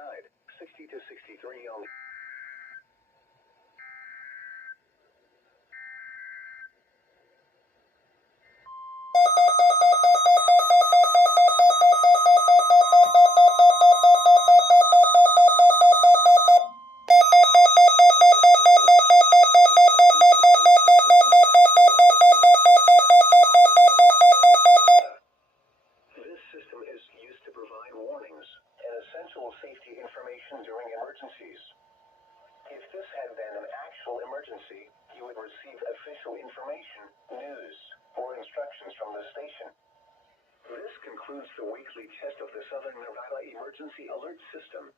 side, 60 to 63 on the... Safety information during emergencies. If this had been an actual emergency, you would receive official information, news, or instructions from the station. This concludes the weekly test of the Southern Nevada Emergency Alert System.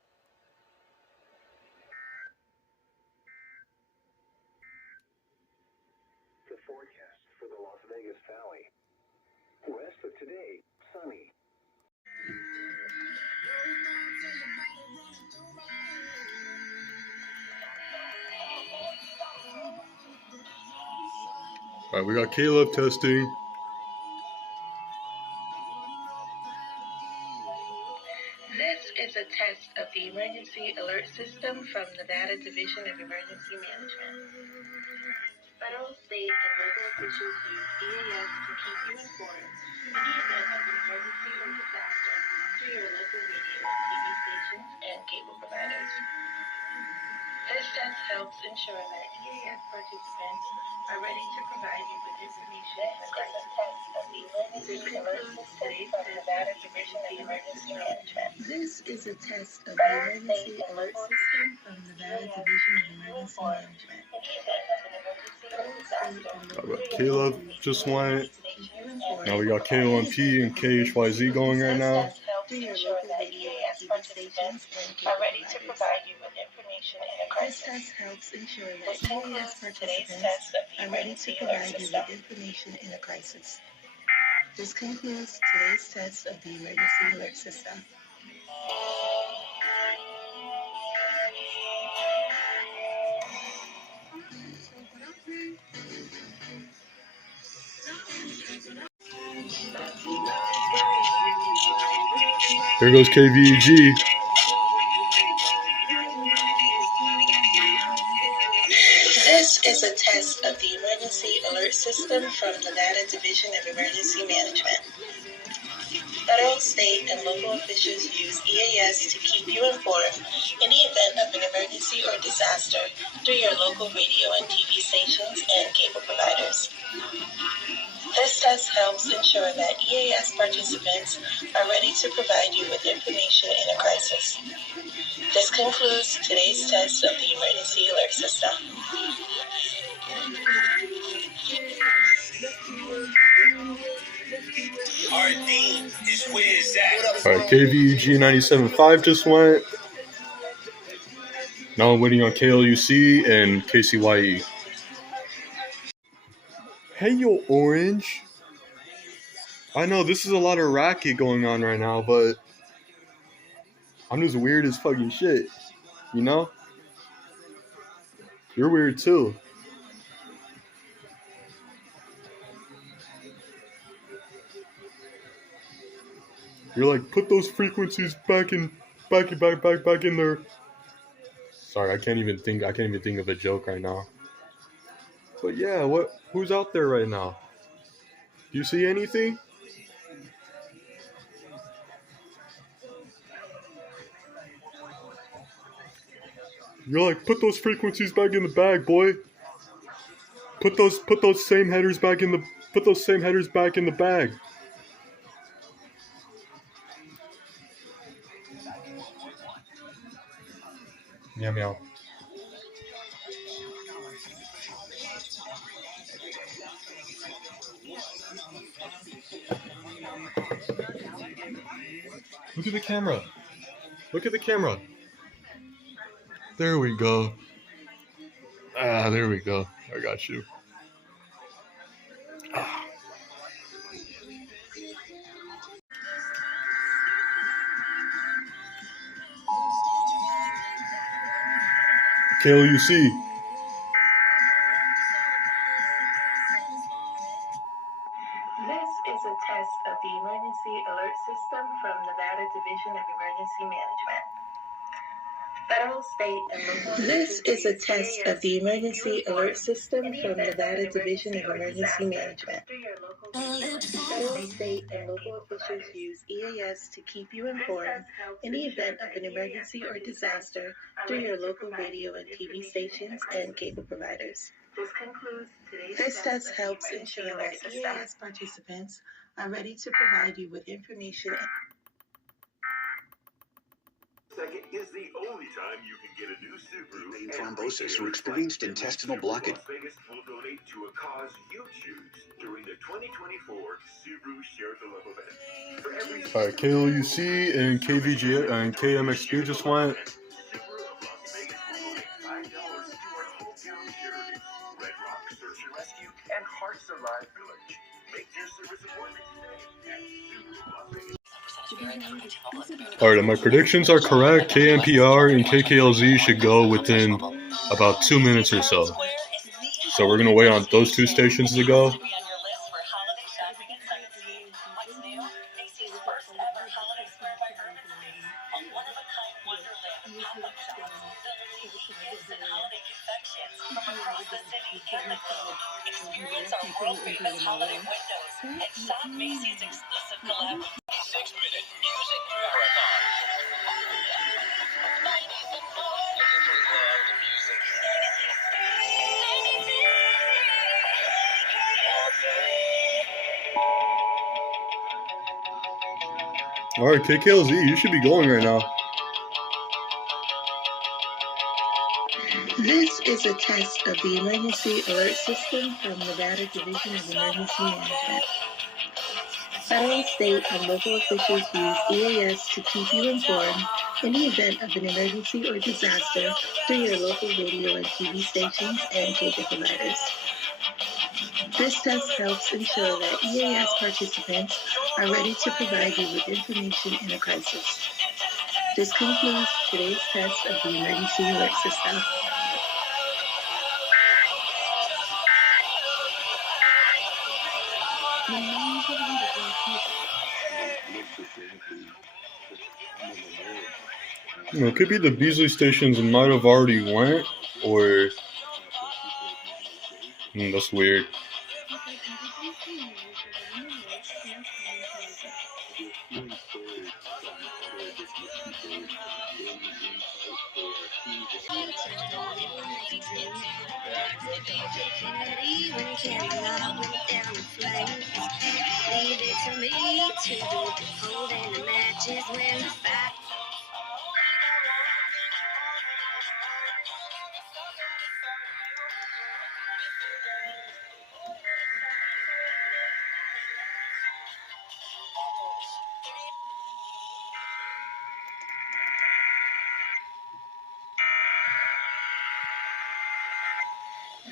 The forecast for the Las Vegas Valley. West of today, sunny. All right, we got Caleb testing. This is a test of the Emergency Alert System from Nevada Division of Emergency Management. Federal, state, and local officials use EAS to keep you informed in the event of an emergency or disaster through your local radio and TV stations and cable providers. This test helps ensure that EAS participants are ready to provide you with information in a crisis. This concludes today's Nevada Division of Emergency Management. This is a test of the Emergency Alert System from Nevada Division of Emergency Management. Caleb just went. Now we got KOMP and KHYZ going right now. Ensure that EAS participants are ready to provide you with information in a crisis. This test helps ensure that EAS participants are ready to provide you with information in a crisis. This concludes today's test of the Emergency Alert System. There goes KVEG. This is a test of the Emergency Alert System from Nevada Division of Emergency Management. Federal, state, and local officials use EAS to keep you informed in the event of an emergency or disaster through your local radio and TV stations and cable providers. This test helps ensure that EAS participants are ready to provide you with information in a crisis. This concludes today's test of the Emergency Alert System. Alright, KVEG 97.5 just went. Now I'm waiting on KLUC and KCYE. Hey, yo, Orange. I know this is a lot of racket going on right now, but I'm just weird as fucking shit. You know? You're weird too. You're like, put those frequencies back in there. Sorry, I can't even think of a joke right now. But yeah, who's out there right now? Do you see anything? You're like, put those frequencies back in the bag, boy. Put those same headers back in the bag. Meow meow. Look at the camera. Look at the camera. There we go. There we go. I got you. KLUC. This is a test of the Emergency Alert System from Nevada Division of Emergency Management. Federal, state, and local. This is a test of the Emergency Alert System from Nevada Division of Emergency Management. Federal, state, and local officials use EAS to keep you informed in the event of an emergency or disaster through your local radio and TV stations and cable providers. This test helps ensure that EAS participants are ready to provide you with information. Second is the only time you can get a new Subaru. Vein thrombosis or experienced intestinal blockage. Las Vegas will donate to a cause you choose during the 2024 Subaru Share the Love event. For every Alright, KLUC and KVG and KMXQ just went. Subaru of Las Vegas will donate $5 to our hometown charities, Red Rock Search and Rescue and Hearts Alive Village. Make your service appointment today at Subaru of Las Vegas. Alright, if my predictions are correct, KMPR and KKLZ should go within about 2 minutes or so. So we're going to wait on those two stations to go. Experience our world-famous holiday windows and shop Macy's exclusive collab. 6-minute music marathon. Alright, KKLZ, you should be going right now. This is a test of the Emergency Alert System from Nevada Division of Emergency Management. Federal, state, and local officials use EAS to keep you informed in the event of an emergency or disaster through your local radio and TV stations and cable providers. This test helps ensure that EAS participants are ready to provide you with information in a crisis. This concludes today's test of the Emergency Alert System. It could be the Beasley stations might have already went, or that's weird.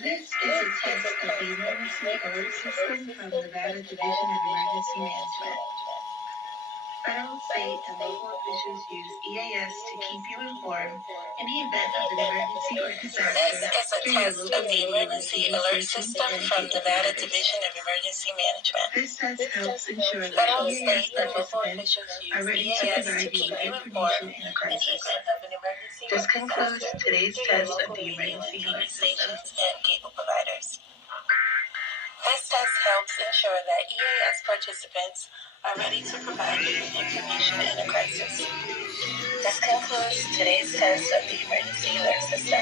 This is a test of the Emergency Alert System from Nevada Division of Emergency Management. Federal, state, and local officials use EAS to keep you informed in the event of an emergency or disaster. This is a test of the Emergency Alert System from Nevada Division of Emergency Management. This test helps ensure that Federal, EAS state, and local participants officials are use ready to EAS provide to you keep with you information informed in a in the crisis. event of an emergency or This concludes disaster today's through your test of local the radio and Emergency TV Alert System. stations and cable providers. This test helps ensure that EAS participants are ready to provide you with information in a crisis. This concludes today's test of the Emergency Alert System.